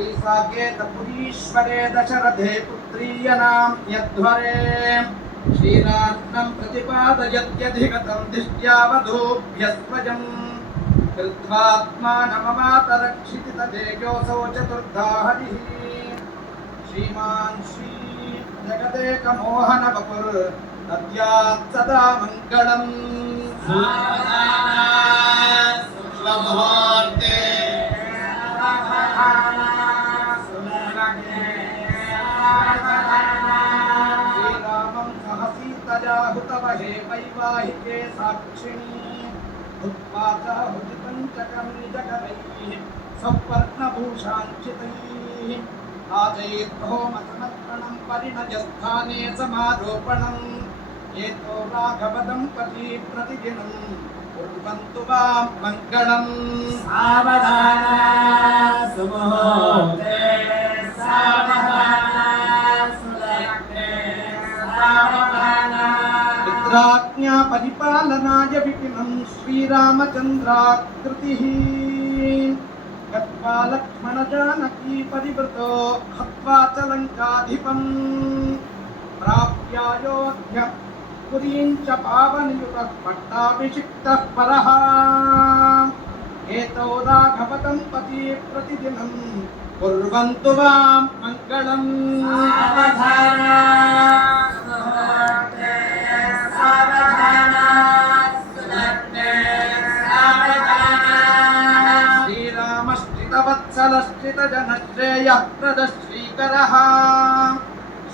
श्रीसाकेतपुरीश्वरे दशरथे पुत्रीयनां यध्वरे श्रीरात्मं प्रतिपादयत्यधिगतं दिष्ट्यावधूभ्यस्त्वजम् कृत्वात्मानममातरक्षितितदेयोऽसौ चतुर्धा हरिः श्रीमान् श्री जगदेकमोहनवपुर् दद्यात् सदा मङ्गलम् शुभमुहूर्ते श्रीरामं सह सीतया हुतवहे वैवाहिके साक्षिणी उत्पाता हुतिपञ्चकं निजकरैः सौवर्णभूषाञ्चितैः आजयेद्भौमसमर्पणं परिणयस्थाने समारोपणम् एतो राघवदम्पती प्रतिदिनं कुर्वन्तु वां मङ्गलम् सावधाना सुमुहूर्ते सावधाना सुलग्ने सावधाना पित्राज्ञा परिपालनाय विपिनं श्रीरामचन्द्राकृतिः गत्वा लक्ष्मणजानकी परिवृतो हत्वा च लङ्काधिपम् प्राप्यायोध्य पुरीं च पावनयुतः पट्टाभिषिक्तः परः एतौ राघवदम्पती प्रतिदिनं कुर्वन्तु वां मङ्गलम् सावधाना सुमुहूर्ते सावधाना सुलग्ने सावधाना श्रीरामश्रितवत्सलश्रितजनश्रेयःप्रदः श्रीकरः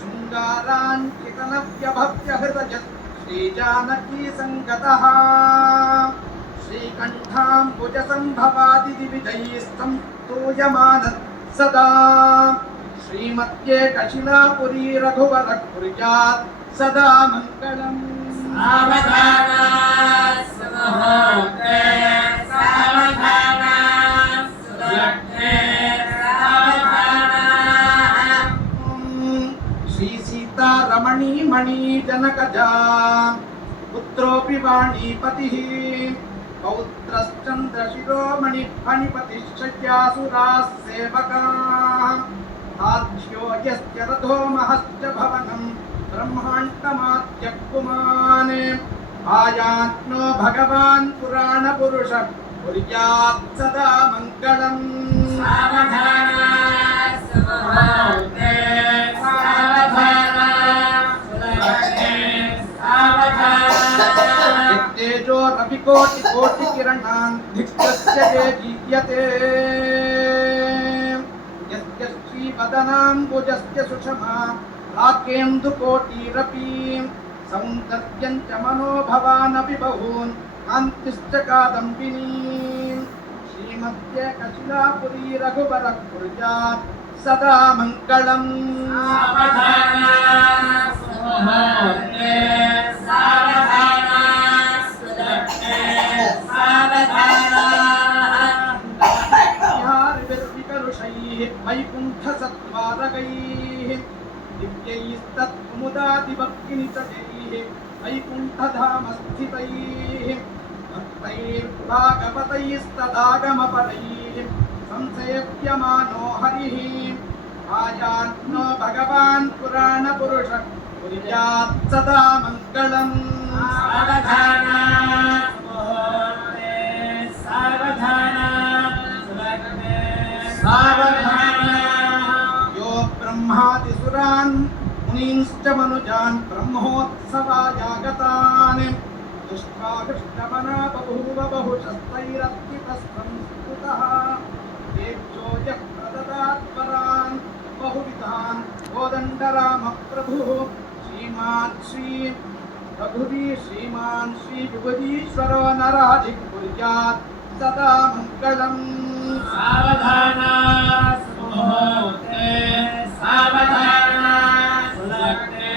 शृङ्गाराञ्चितनव्यभव्यहृदयः श्रीजानकी सङ्गतः श्रीकण्ठाम्बुजसम्भवादिदिविजैः स्तूयमानः सदा श्रीमत्ये कशिलापुरी रघुवरः कुर्यात् सदा मङ्गलम् सावधाना सुमुहूर्ते सावधाना सुलग्ने सावधाना श्री सीतारमणीमणि जनकजा पुत्रोऽपि वाणीपतिः पौत्रश्चन्द्रशिरोमणि फणिपतिः शय्यासुराः सेवकाः आध्यो यस्य रथो महश्च भवनं ब्रह्माण्डमात्यः पुमान् आयात्नो भगवान् पुराणपुरुषः कुर्यात् सदा मङ्गलम् सावधाना सुमुहूर्ते सावधाना सुलग्ने सावधाना तेजो रविकोटिकोटिकिरणान् धिक्कस्य ये गीयते यस्य श्रीवदनाम्बुजस्य सुषमा राकेन्दुकोटिरपि सौन्दर्यं च मनोभवानपि बहून् कान्तिश्च कादम्बिनी श्रीमद्ये कशिलापुरी रघुवरः कुर्यात् सदा मङ्गलम् सावधाना सुमुहूर्ते सावधाना सुलग्ने सावधाना विहारविकरुषैः वैकुण्ठसत्त्वारगैः दिव्यैस्तत्कुमुदादिभक्तिनिचयैः वैकुण्ठधामस्थितैः भक्तैर्भागवतैस्तदागमपरैः संसेव्यमानो हरिः आयात्नो भगवान् पुराणपुरुषः कुर्यात् सदा मङ्गलम् सावधाना सुमुहूर्ते सावधाना सुलग्ने सावधाना यो ब्रह्मादिसुरान् मुनींश्च मनुजान् ब्रह्मोत्सवायागतान् दृष्ट्वा कृष्णमना बभूव बहुशस्तैरर्पितः संस्कृतः तेभ्यो यः प्रददात् वरान् बहुविधान् कोदण्डरामप्रभुः श्रीमान् श्री विभुधीश्वरो नराधिकुर्यात् सदा मङ्गलम् सावधाना सुमुहूर्ते सावधाना सुलग्ने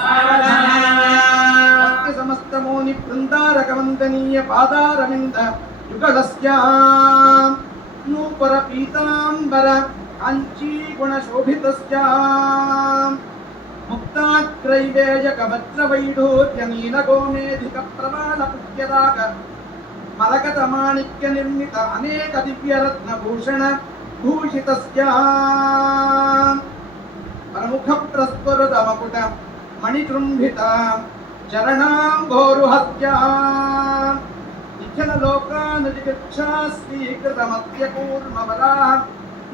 सावधाना समस्तमोनि वृन्दारकवन्दनीय पादारविन्द युगलस्य नूपुर पीताम्बर काञ्ची गुणशोभितस्य मुक्ताग्रैवेयकवज्रवैढूर्यनीलगोमेधिकप्रवालपुष्यराग मरकतमाणिक्यनिर्मित अनेक दिव्यरत्नभूषण భూషితస్య ప్రముఖ ప్రస్ఫురదమకుట మణితృంభిత చరణాంభోరుహస్య నిఖిల లోకానుజిగచ్చా స్వీకృతమత్య కూర్మవరా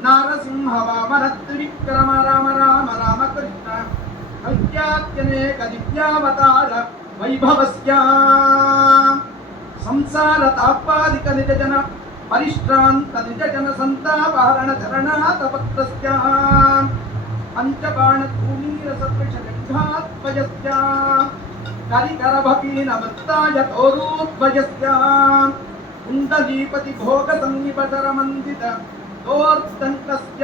నారసింహ వామన త్రివిక్రమ రామ రామ రామకృష్ణ కల్యాత్యనేక దివ్యావతార వైభవస్య సంసార తాపాదిక నిజజన పరిశ్రాంత నిజజన సంతాపహరణ చరణాతపత్రస్య పంచబాణ ధూమీర సదృశ గంధాత్వయస్య కరికరభకీన వృత్తాయ తోరూధ్వయస్య కుండలీపతి భోగ సన్నిపచర మందిత దోర్దంకస్య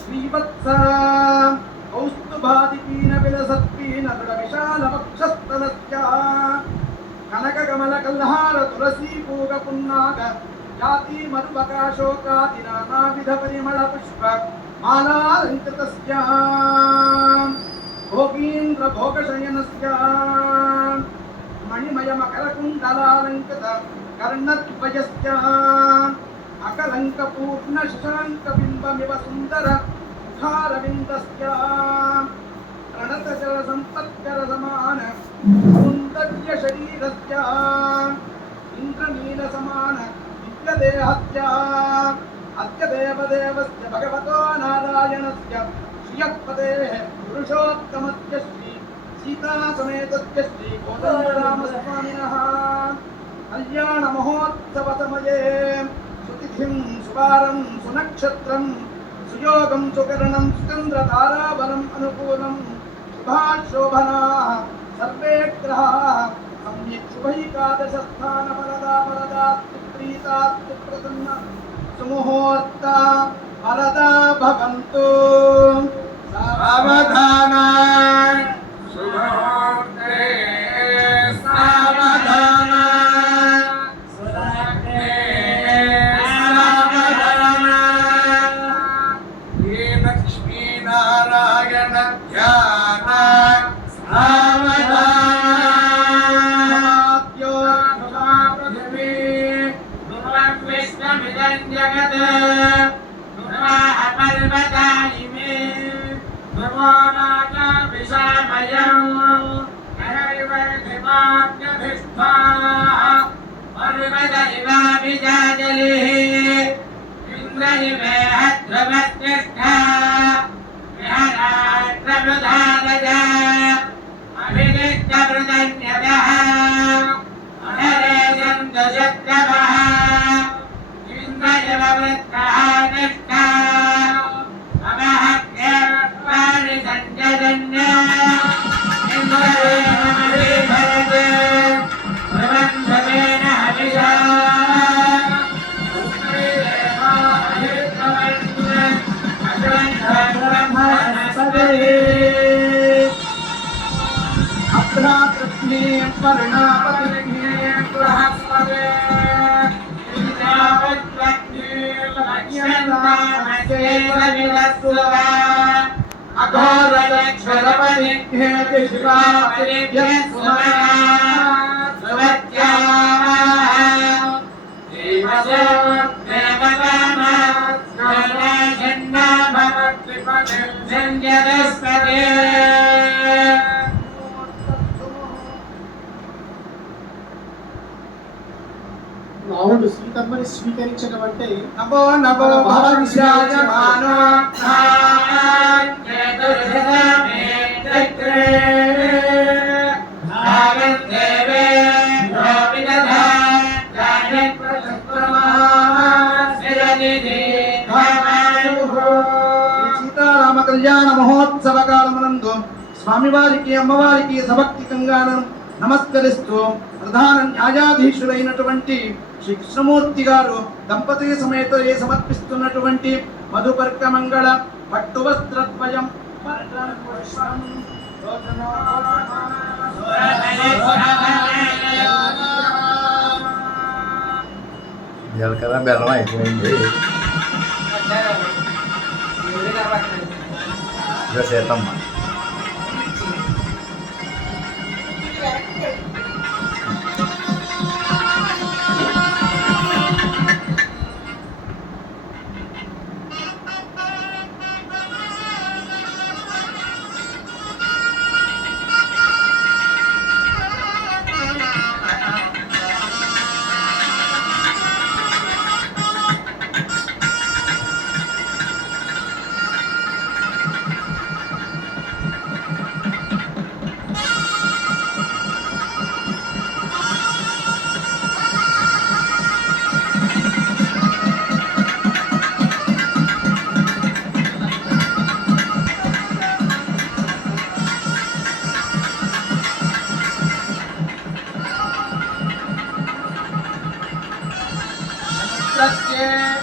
శ్రీవత్స కౌస్తుభాదికీన విలసత్కీన దృఢ విశాల వక్షస్థలస్య కనక కమల కల్హార తులసీ పూగ పున్నాగ జాతి మధుపకాశోకాది నానావిధ పరిమళ పుష్ప మాలాలంకృతస్య భోగీంద్ర భోగశయనస్య మణిమయ మకర కుండలాలంకృత కర్ణద్వయస్య అకలంక పూర్ణ శశాంక బింబమివ సుందర ముఖారవిందస్య ప్రణత జల సంపత్కర సమాన సౌందర్య శరీరస్య ఇంద్రనీల సమాన దివ్యదేహస్య అద్య దేవదేవస్య భగవతో నారాయణస్య శ్రియపదేః పురుషోత్తమస్య శ్రీ సీతా సమేతస్య శ్రీ కోదండరామస్వామినః కళ్యాణ మహోత్సవ సమయే సుతిథిం సువారం సునక్షత్రం సుయోగం సుకరణం చంద్ర తారాబలం అనుకూలం శుభాశోభనాః సర్వే గ్రహాः సమ్యక్ శుభైకాదశస్థాన వరదాస్తు ప్రీతాస్తు ప్రసన్న సుముహూర్త వరదా భవంతు సావధాన శుభముహూర్తే సావధాన సులగ్నే సావధాన శ్రీ లక్ష్మీ నారాయణ ధ్యాన సావధాన పృథివీ భువన్ విశ్వమిదం జగత్ పర్వతాయిమే నమో రాజా విశామయం హరైవర్ధిమాగ్యభిష్ఠా పర్వత ఇవాభిజాజలిః ఇంద్ర ఇమే అధ్రువస్తిష్ఠా విహరాత్రబృధారజ అభినిష్టబృధన్యతః అహరేజం దుజత్రవః ఇంద్ర ఇవ వృత్తః నిష్ఠా అమహత్యేవాని సంజజన్య ఇంద్రేణ మహీభరతే భవంతమేన హవిషా ఉత్రీదేవా అహిర్భవన్య అశ్వంతబ్రహ్మణస్పదే అత్రాకృష్ణే వర్ణాపతిర్ఘ్నే బృహస్పతే అఘోరలక్షరపరిఘ్నేతి శివాపతిభ్యః రాముడు సీతమ్మని స్వీకరించడం అంటే నమో నమో భవిష్యాయమానో సీతారామ కళ్యాణ మహోత్సవ కాలమునందు స్వామివారికి అమ్మవారికి సభక్తికంగాను నమస్కరిస్తూ ప్రధాన న్యాయాధీశులైనటువంటి శ్రీ కృష్ణమూర్తి గారు దంపతి సమేతయే సమర్పిస్తున్నటువంటి మధుపర్క మంగళ పట్టు వస్త్రద్వయం జీలకర్ర బెల్లం అయిపోయింది. ఇక సీతమ్మ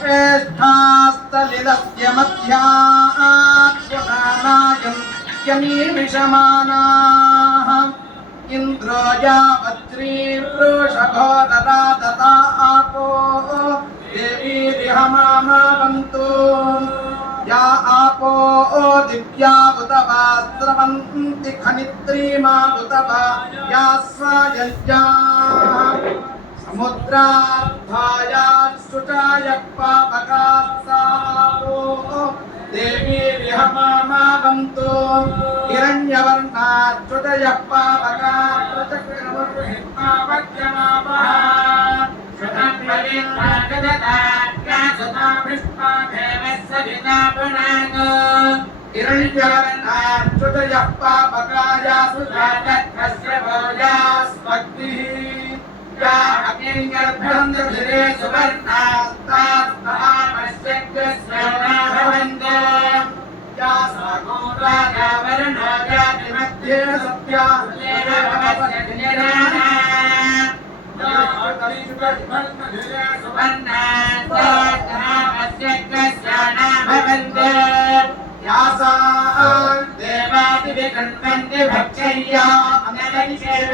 ज्येष्ठास्तलिलस्य मध्यात्मनायं यमीमिषमानाः इन्द्रो यावत्रीवृषघोररादता आपो देवीरिहमामावन्तु या आपो दिव्या उत वा स्रवन्ति खनित्रीमा उत वा या स्वायज्ञाः समुद्रार्थायाश्चुचायः पावकास्सापो देवीरिहमामावन्तु हिरण्यवर्णाच्युतयः पावका प्रचक्रमर्हित्मावत्यमापः हिरण्यवर्णाच्युतयः पावकायासु जातस्य भोजास्मग्निः या अग्निगर्भन्धरे सुवर्णास्तास्तहामश्चक्रस्य भवन्तो या सागोरागावरणो जातिमध्ये सत्या देवादिविकण्ठन्ति भक्षय्या